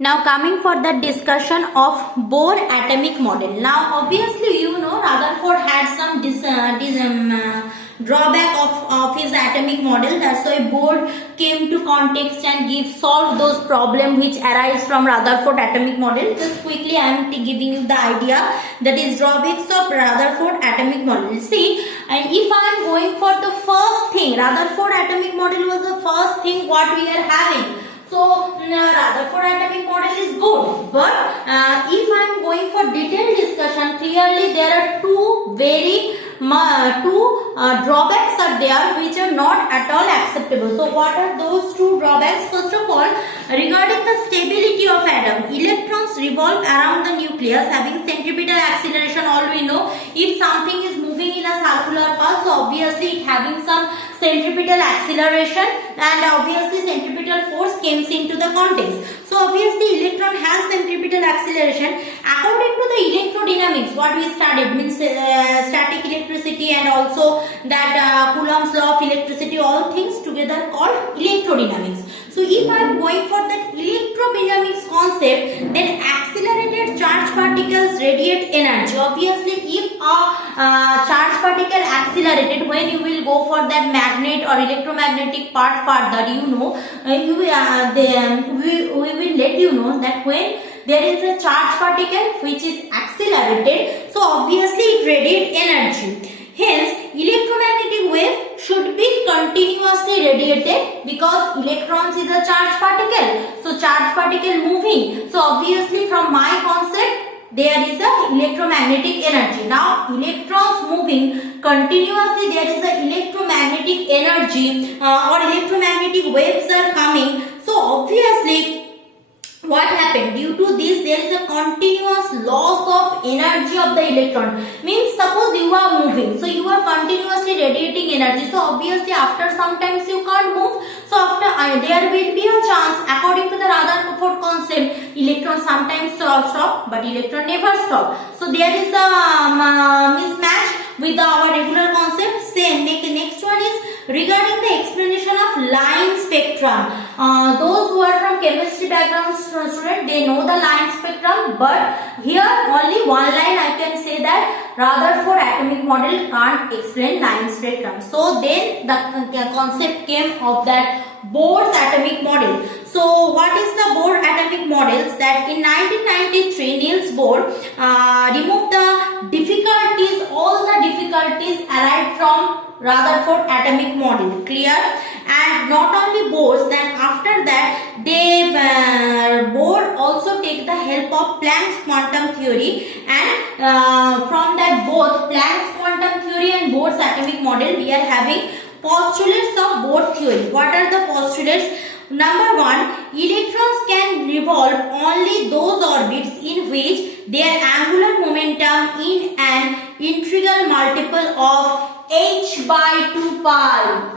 Now coming for the discussion of Bohr atomic model. Now obviously you know Rutherford had some drawback of his atomic model. That's why Bohr came to context and solve those problems which arise from Rutherford atomic model. Just quickly I am giving you the idea that is drawbacks of Rutherford atomic model. See, and if I am going for the first thing, Rutherford atomic model was the first thing what we are having. So Rutherford atomic model is good, but if I am going for detailed discussion, clearly there are two drawbacks are there which are not at all acceptable. So what are those two drawbacks? First of all, regarding the stability of atom, electrons revolve around the nucleus having centripetal acceleration. All we know, if something is moving in a circular path, so obviously it having some centripetal acceleration, and obviously centripetal force comes into the context. So obviously electron has centripetal acceleration. According to the electrodynamics, what we studied means static electricity and also that Coulomb's law of electricity, all things together called electrodynamics. So if I am going for that electrodynamics concept, then accelerated charged particles radiate energy. Obviously, if a charged particle accelerated, when you will go for that magnet or electromagnetic part further, you know, we will let you know that when there is a charged particle which is accelerated, so obviously it radiates energy. Hence, electromagnetic wave should be continuously radiated because electrons is a charged particle. So, charged particle moving. So, obviously from my concept, there is a electromagnetic energy. Now, electrons moving continuously, there is a electromagnetic energy or electromagnetic waves are coming. So, obviously, what happened? Due to this, there is a continuous loss of energy of the electron. Means suppose you are moving, so you are continuously radiating energy. So obviously after sometimes you can't move. So after there will be a chance, according to the Rutherford concept, electron sometimes stop, but electron never stop. So there is a mismatch with our regular concept. Same. Next one is regarding the explanation of line spectrum. Those who are from chemistry background student, they know the line spectrum, but here only one line I can say that Rutherford atomic model can't explain line spectrum. So then the concept came of that Bohr's atomic model. So what is the Bohr atomic models? That in 1993 Niels Bohr removed the difficulties, all the difficulties arrived from Rutherford atomic model. Clear? And not only Bohr's, then after that they Bohr also take the help of Planck's quantum theory, and from that both Planck's quantum theory and Bohr's atomic model we are having postulates of Bohr theory. What are the postulates? Number one, electrons can revolve only those orbits in which their angular momentum in an integral multiple of h by 2 pi.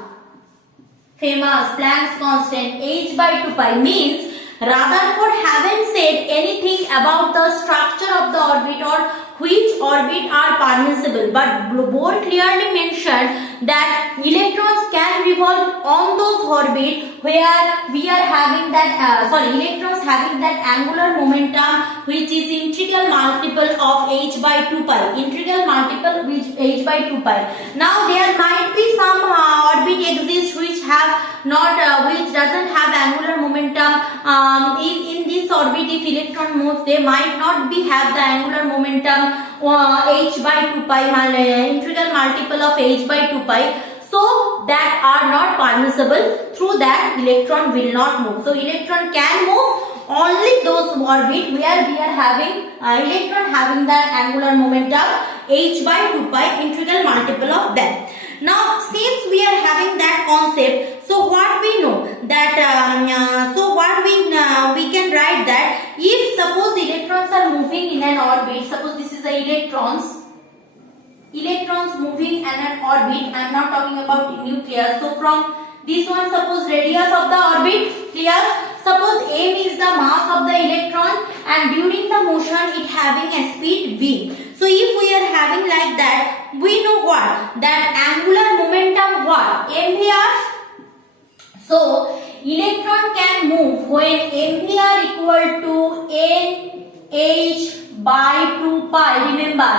Famous Planck's constant h by 2 pi means Rutherford haven't said anything about the structure of the orbit or which orbit are permissible, but Bohr clearly mentioned that electrons can revolve on those orbits where we are having that electrons having that angular momentum which is integral multiple of h by 2 pi, integral multiple which h by 2 pi. Now there might be some orbit exists which have not which doesn't have angular momentum. In this orbit, if electron moves, they might not be have the angular momentum h by 2 pi, integral multiple of h by 2 pi. So that are not permissible. Through that, electron will not move. So electron can move only those orbit where we are having electron having the angular momentum h by 2 pi, integral multiple of that. Now, since we are having that concept, so what we know that we can write that if suppose electrons are moving in an orbit, suppose this is the electrons moving in an orbit. I am not talking about nucleus. So from this one, suppose radius of the orbit, clear? Suppose m is the mass of the electron, and during the motion it having a speed v. So if we are having like that, we know what? That angular momentum what? mvr. So electron can move when mvr equal to 2 pi, remember,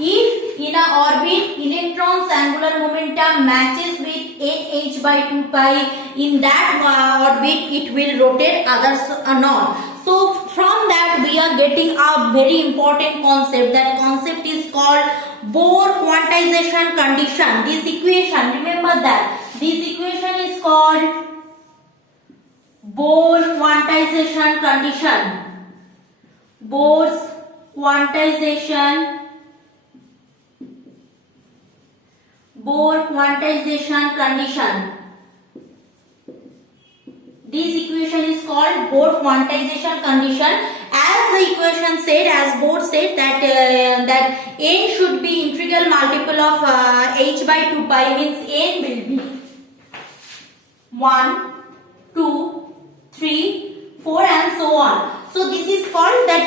if in a orbit electron's angular momentum matches with nh by 2 pi, in that orbit it will rotate, others not. So from that we are getting a very important concept. That concept is called Bohr quantization condition. This equation, remember that, this equation is called Bohr quantization condition. Bohr's quantization condition. This equation is called Bohr quantization condition. As the equation said, as Bohr said, that n should be integral multiple of h by 2 pi, means n will be 1, 2, 3, 4 and so on. So this is called that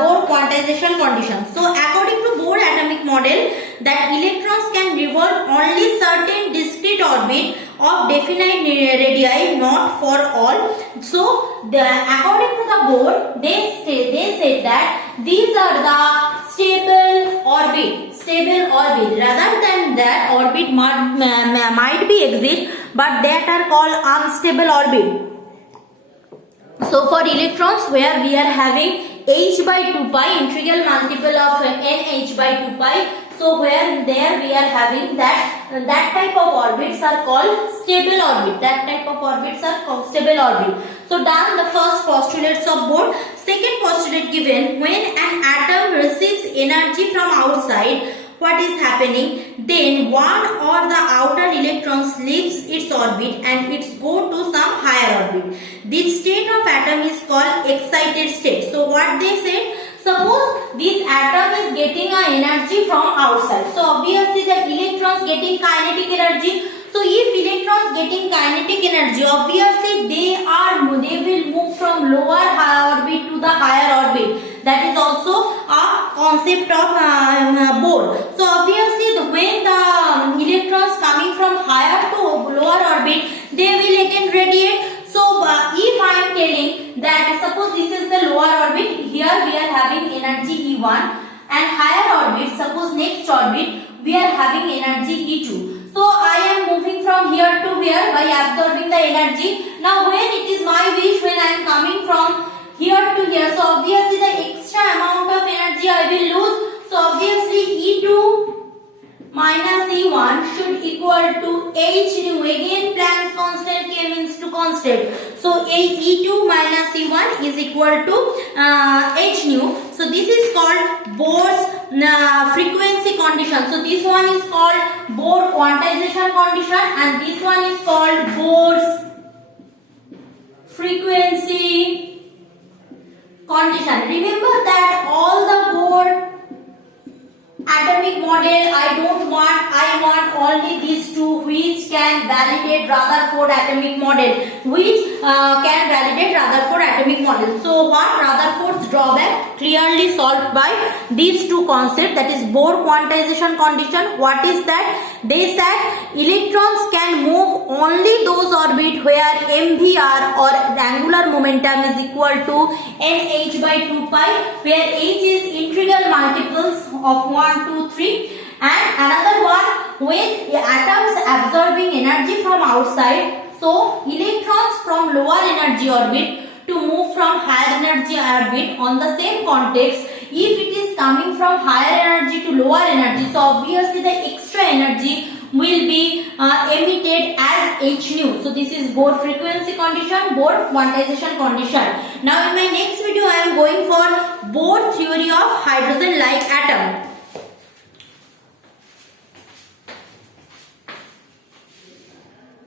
Bohr quantization condition. So according to Bohr atomic model, that electrons can revolve only certain discrete orbit of definite radii, not for all. So according to the Bohr, they said that these are the stable orbit. Rather than that, orbit might be exist, but that are called unstable orbit. So for electrons where we are having h by 2 pi, integral multiple of nh by 2 pi, so where there we are having that type of orbits are called stable orbit. So done the first postulates of Bohr. Second postulate given, when an atom receives energy from outside, what is happening? Then one or the outer electrons leaves its orbit and it go to some higher orbit. This state of atom is called excited state. So what they said, suppose this atom is getting a energy from outside. So obviously the electrons getting kinetic energy. So if electrons getting kinetic energy, obviously they will move from lower orbit to the higher orbit. That is also a concept of Bohr. So obviously when the electrons coming from higher to lower orbit, they will again radiate. So if I am telling that suppose this is the lower orbit, here we are having energy E1, and higher orbit, suppose next orbit, we are having energy E2. So I am moving from here to here by absorbing the energy. Now when it is my wish, when I am coming from here to here, so obviously the extra amount of energy I will lose. So obviously E2 minus E1 should equal to h nu. Again Planck's constant came into constant. So E2 minus E1 is equal to h nu. So this is called Bohr's frequency condition. So this one is called Bohr quantization condition and this one is called Bohr's frequency condition. Remember that all the Bohr atomic model, I want only these two which can validate Rutherford atomic model, So what Rutherford's drawback clearly solved by these two concepts, that is Bohr quantization condition. What is that? They said electrons can move only those orbit where MVR or angular momentum is equal to nh by 2 pi, where h is integral multiples of 1, 2, 3, and another one when atoms absorbing energy from outside. So electrons from lower energy orbit to move from higher energy orbit on the same context, if it is coming from higher energy to lower energy, so obviously the extra energy will be emitted as h nu. So this is Bohr frequency condition, Bohr quantization condition. Now in my next video I am going for Bohr theory of hydrogen like atom.